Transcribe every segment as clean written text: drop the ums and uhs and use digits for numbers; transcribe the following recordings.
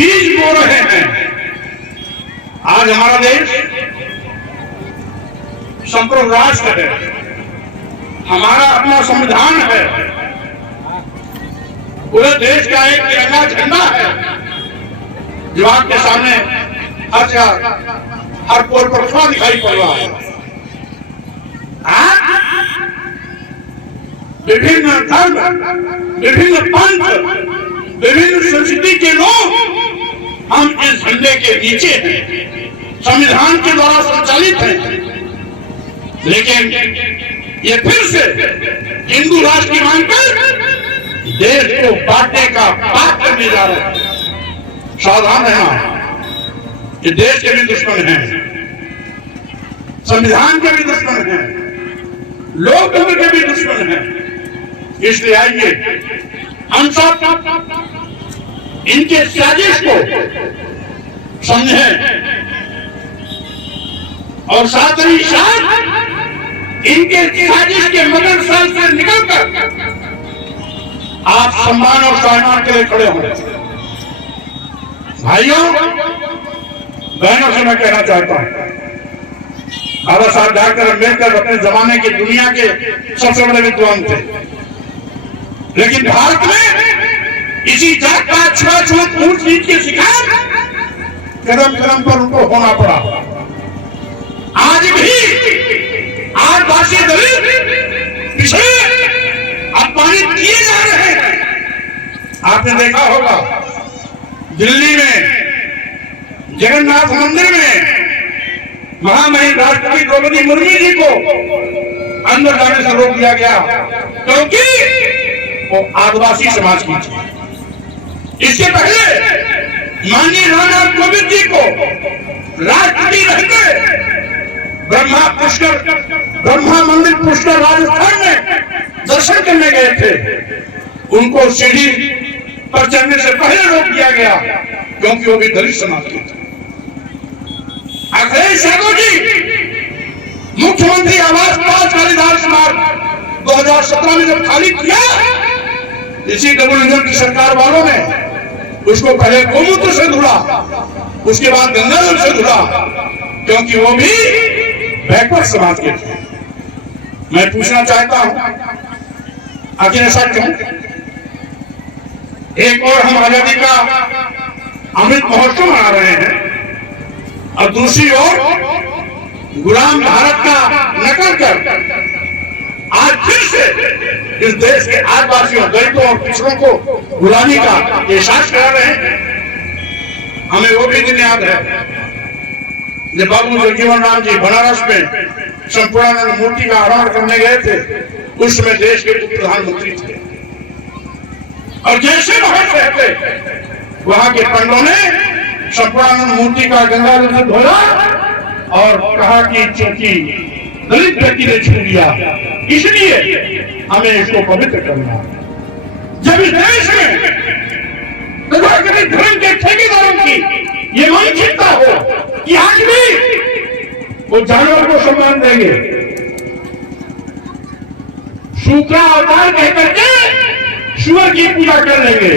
बीज बो रहे हैं। आज हमारा देश संप्रभु राष्ट्र है, हमारा अपना संविधान है, पूरे देश का एक तिरंगा झंडा है जो आपके सामने हर जगह हर पोल पर खड़ा दिखाई पड़ रहा है। विभिन्न धर्म, विभिन्न पंथ, विभिन्न संस्कृति के लोग हम इस झंडे के नीचे हैं, संविधान के द्वारा संचालित हैं। लेकिन ये फिर से हिंदू राष्ट्र की मांग पर देश को बांटने का पाप करने जा रहे हैं। सावधान रहना, ये देश के भी दुश्मन हैं, संविधान के भी दुश्मन हैं, लोकतंत्र के भी दुश्मन हैं। इसलिए आइए हम सब इनके साजिश को समझें और साथ ही साथ इनके साजिश के मदद से निकलकर आप सम्मान और स्वाभिमान के लिए खड़े हों। भाइयों बहनों से मैं कहना चाहता हूं, बाबा साहब डॉक्टर अम्बेडकर अपने जमाने की दुनिया के सबसे बड़े विद्वान थे, लेकिन भारत में इसी जात पात छुआछूत ऊंच नीच के शिकार कदम कदम पर उनको होना पड़ा। आज भी आदिवासी दलित पिछड़े अपमानित किए जा रहे हैं। आपने देखा होगा दिल्ली में जगन्नाथ मंदिर में महामहिम राष्ट्रपति द्रौपदी मुर्मू जी को अंदर जाने से रोक दिया गया क्योंकि वो आदिवासी समाज की थी। इसके पहले माननीय रामनाथ कोविंद जी को राष्ट्रपति रहते ब्रह्मा मंदिर पुष्कर राजस्थान में दर्शन करने गए थे, उनको सीढ़ी पर चढ़ने से पहले रोक दिया गया क्योंकि वो भी दलित समाज के थे। अखिलेश यादव जी मुख्यमंत्री आवास 5 कालीदास मार्ग 2017 में जब खाली किया, इसी डबल इंजन की सरकार वालों ने उसको पहले गोमूत्र से धुला, उसके बाद गंगा जल से धुला, क्योंकि वो भी बैकवर्ड समाज के थे। मैं पूछना चाहता हूं आखिर ऐसा क्यों? एक और हम आजादी का अमृत महोत्सव मना रहे हैं और दूसरी ओर गुलाम भारत का नकल कर आज फिर से इस देश के आदिवासियों, दलितों और पिछड़ों को गुलामी का एहसास करा रहे हैं। हमें वो भी दिन याद है जब बाबू जगजीवन राम जी बनारस में संपूर्णानंद मूर्ति का आरोहण करने गए थे, उस समय देश के प्रधानमंत्री थे और जैसे वहां रहते वहां के पंडों ने संपूर्णानंद मूर्ति का गंगा जल से धोया और कहा कि चूंकि दलित व्यक्ति ने छू लिया इसलिए हमें इसको पवित्र करना है। जब इस देश में तथाकथित धर्म के ठेकेदारों की ये मानसिकता हो कि आज भी वो जानवर को सम्मान देंगे, सूखा अवतार कहकर के सुअर की पूजा कर लेंगे,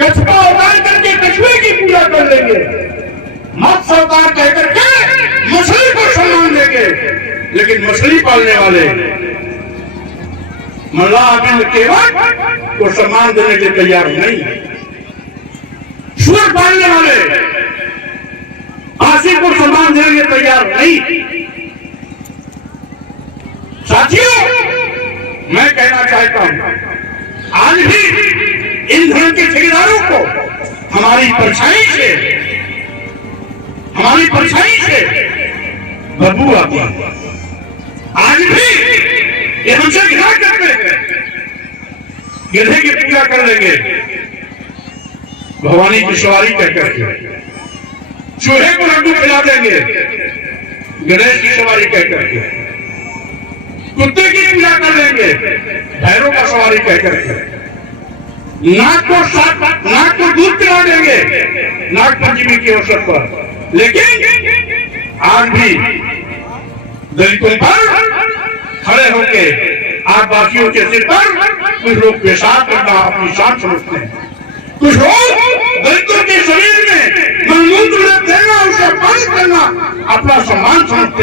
कछुआ अवतार करके कछुए की पूजा कर लेंगे, मत्स्य अवतार कहकर के मछली को सम्मान देंगे, लेकिन मछली पालने वाले मल्लाह बिन केवट को सम्मान देने के तैयार नहीं। सुअर पालने वाले आशी को सम्मान देने के तैयार नहीं। साथियों, मैं कहना चाहता हूं आज भी इन धर्म के ठेकेदारों को हमारी परछाई से बदबू आती है। आज भी ये हमसे घृणा करते हैं, गिरहे की पूजा कर लेंगे, भवानी की सवारी कह करके चूहे को लड्डू खिला देंगे, गणेश की सवारी कह करके कुत्ते की पूजा कर लेंगे, भैरव का सवारी कह करके नाक को दूध पिला देंगे नाग पंचमी के अवसर पर। लेकिन आज भी दलितों पर खड़े होके आदिवासियों के सिर पर कुछ लोग पेशाब करना अपनी शान समझते हैं, कुछ लोग दलितों के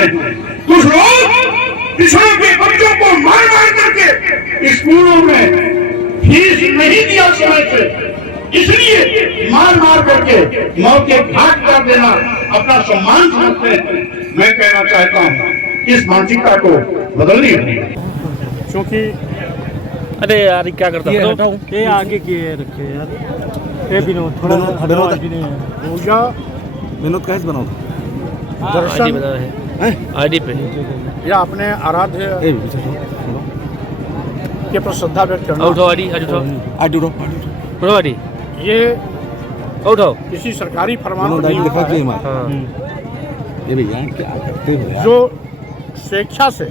हैं। कुछ लोग पिछड़ों के बच्चों को मार मार करके स्कूलों में फीस नहीं दिया समय से, इसलिए मार मार करके मौत के घाट कर देना अपना सम्मान समझते हैं। मैं कहना चाहता हूँ इस मानसिकता को बदलनी होगी, क्योंकि अरे यार क्या करता ये हूँ हटाओ, ये आगे किए रखे यार, ये विनोद थोड़ा आगे नहीं है। ऊर्जा विनोद कैसे बनाओ आईडी दर्शन बता रहे आईडी पे या अपने आराध्य के प्रति श्रद्धा व्यक्त करना, उठाओ आईडी आईडी उठाओ आईडी ये उठाओ। किसी सरकारी फरमान पर नहीं होता है, हाँ ये भैया क्या करते हो यार? जो स्वेच्छा से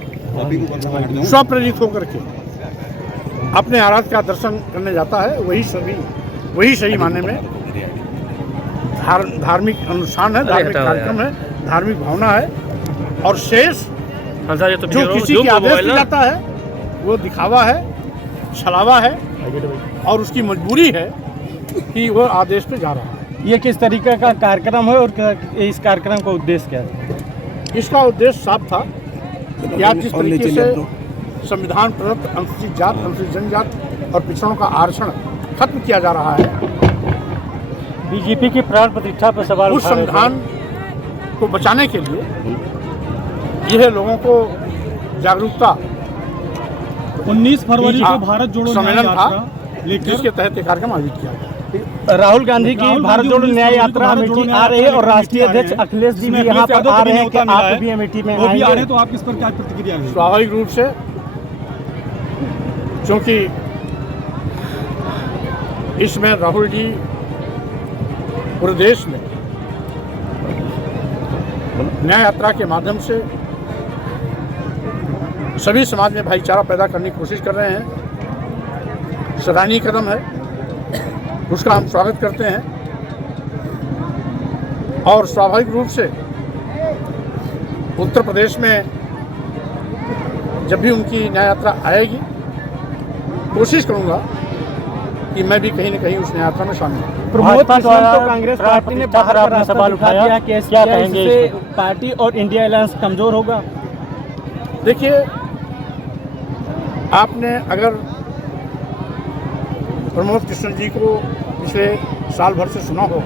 स्वप्रेरित होकर के अपने आराध्य का दर्शन करने जाता है, वही सही माने में धार्मिक अनुष्ठान है, धार्मिक कार्यक्रम है, धार्मिक भावना है। और शेष हाँ सर, ये तो जो किसी के आदेश से जाता है वो दिखावा है, छलावा है, और उसकी मजबूरी है कि वो आदेश पे जा रहा है। ये किस तरीके का कार्यक्रम है और इस कार्यक्रम का उद्देश्य क्या है? इसका उद्देश्य साफ था कि आज जिस तरीके से संविधान प्रदत्त अनुसूचित जात, अनुसूचित जनजात और पिछड़ों का आरक्षण खत्म किया जा रहा है, बीजेपी की प्राण प्रतिष्ठा पर सवाल उस उठा रहे थे। संविधान को बचाने के लिए यह लोगों को जागरूकता 19 फरवरी को हाँ, भारत जोड़ो सम्मेलन न्याय था, यात्रा लेकर जिसके तहत ये कार्यक्रम आयोजित किया गया। राहुल गांधी की भारत जोड़ो न्याय यात्रा अमेठी आ रही है और राष्ट्रीय अध्यक्ष अखिलेश जी भी यहाँ पर आ रहे हैं कि आप भी अमेठी में वो भी आ रहे आएंगे। हैं, तो आप इस पर क्या प्रतिक्रिया है? स्वाभाविक रूप से, क्योंकि इसमें राहुल जी पूरे देश में न्याय यात्रा के माध्यम से सभी समाज में भाईचारा पैदा करने की कोशिश कर रहे हैं। सराहनीय कदम है, उसका हम स्वागत करते हैं। और स्वाभाविक रूप से उत्तर प्रदेश में जब भी उनकी न्याय यात्रा आएगी, कोशिश करूंगा कि मैं भी कहीं न कहीं उस न्याय यात्रा में शामिल हूँ। प्रमोद कृष्णन तो कांग्रेस पार्टी ने बाहर का सवाल उठाया कि क्या कहेंगे, इससे पार्टी और इंडिया अलायंस कमजोर होगा? देखिए, आपने अगर प्रमोद कृष्णन जी को पिछले साल भर से सुना हो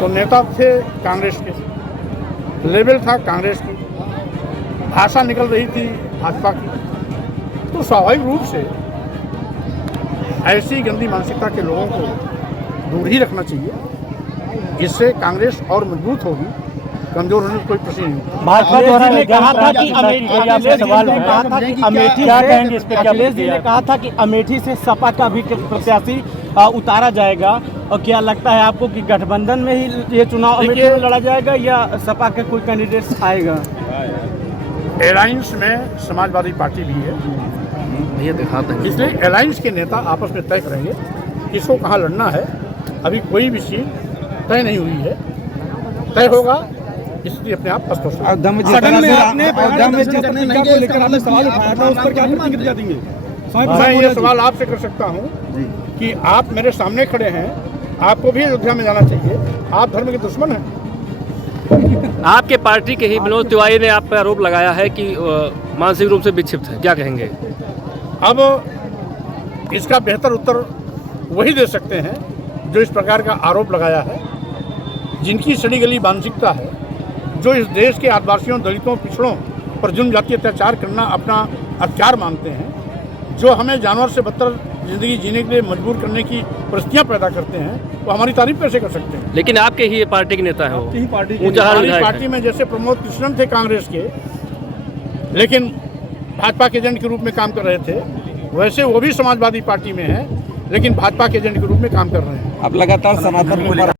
तो नेता थे कांग्रेस के, लेवल था कांग्रेस की, भाषा निकल रही थी भाजपा की, तो स्वाभाविक रूप से ऐसी गंदी मानसिकता के लोगों को दूर ही रखना चाहिए। इससे कांग्रेस और मजबूत होगी, कमजोर होने की कोई प्रश्न नहीं। भाजपा द्वारा ने कहा था कि अखिलेश जी ने कहा था कि अमेठी से सपा का भी प्रत्याशी उतारा जाएगा। और क्या लगता है आपको कि गठबंधन में ही ये चुनाव अमेठी में लड़ा जाएगा या सपा का कोई कैंडिडेट आएगा? अलायंस में समाजवादी पार्टी भी है, इसलिए अलायंस के नेता आपस में तय करेंगे किसको कहाँ लड़ना है। अभी कोई भी चीज तय नहीं हुई है, तय होगा इसलिए अपने आप स्पष्ट होगा। सदन में आपने को लेकर आपने सवाल उठाया था, उस पर क्या प्रतिक्रिया देंगे? मैं ये सवाल आपसे कर सकता हूँ कि आप मेरे सामने खड़े हैं, आपको भी अयोध्या में जाना चाहिए, आप धर्म के दुश्मन हैं। आपके पार्टी के ही विनोद तिवारी ने आप पर आरोप लगाया है कि मानसिक रूप से विक्षिप्त है, क्या कहेंगे? अब इसका बेहतर उत्तर वही दे सकते हैं जो इस प्रकार का आरोप लगाया है, जिनकी सड़ी गली मानसिकता है, जो इस देश के आदिवासियों, दलितों, पिछड़ों पर जुल्म जातीय अत्याचार करना अपना अत्याचार मानते हैं, जो हमें जानवर से बदतर जिंदगी जीने के लिए मजबूर करने की परिस्थितियाँ पैदा करते हैं, वो हमारी तारीफ कैसे कर सकते हैं? लेकिन आपके ही पार्टी के नेता है वो, हमारी पार्टी में जैसे प्रमोद कृष्णन थे कांग्रेस के, लेकिन भाजपा के एजेंट के रूप में काम कर रहे थे, वैसे वो भी समाजवादी पार्टी में है लेकिन भाजपा के एजेंट के रूप में काम कर रहे हैं। आप लगातार सनातन